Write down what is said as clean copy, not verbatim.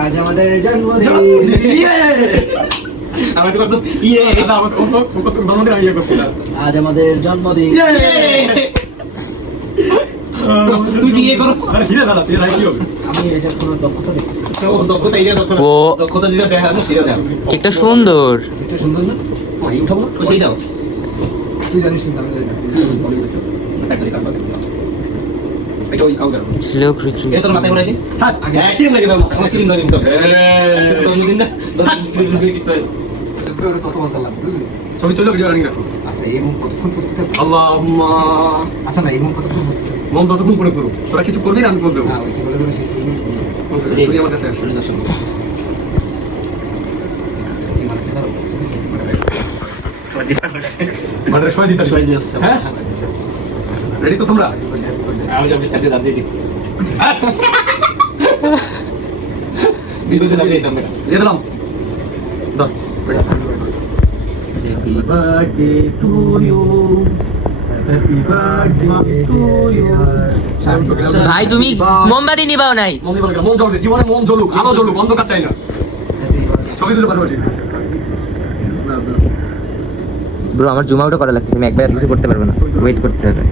আজ আমাদের জন্মদিন। আজ আমাদের জন্মদিন। তুই বিয়ে করো। আমি এটা কোনো দক্ষতা দেখতেছি। দক্ষতা দিতে দেখা সেটা দেখা। কেকটা সুন্দর। এটা সুন্দর না? এই উঠাবো না সেই দাও। তুই জানিস কিন্তু আমি জানি না। এটা ওই কাউদার। স্লো ক্রিক্রি। এ তোর মাথায় পড়াই দিন। থাক একই লাগে দাও। আমার ক্রিম দাও কিন্তু। জন্মদিন না। কত বলতে লাগবে? ছবি তুলে ভিডিও রানিং রাখো। আচ্ছা এই মুখ কতক্ষণ পড়তে থাকবে? আল্লাহুম্মা। আচ্ছা না এই মুখ কতক্ষণ পড়তে থাকবে? মন ততক্ষণ করে করো। তোরা কিছু করবি না আমি করব। হ্যাঁ ওই কি বলে দেবে সেই সুইমিং পুল। শুনি আমার কাছে শুনি দর্শক। মানে সবাই দিতে হ্যাঁ রেডি তো তোমরা আমি যাবি সাইডে দাঁড়িয়ে দিই বিপদে দাঁড়িয়ে দিতাম বেটা দিয়ে দিলাম দাও happy birthday to you happy birthday to you ভাই তুমি মোমবাতি নিবাও নাই। মন জ্বলবে জীবনে মন জ্বলুক আলো জ্বলুক অন্ধকার চাই না ছবি তুলে পাশাপাশি ব্রো আমার জুম আউটও করা লাগতেছে, আমি একবার কিছু করতে পারবো না, ওয়েট করতে হবে।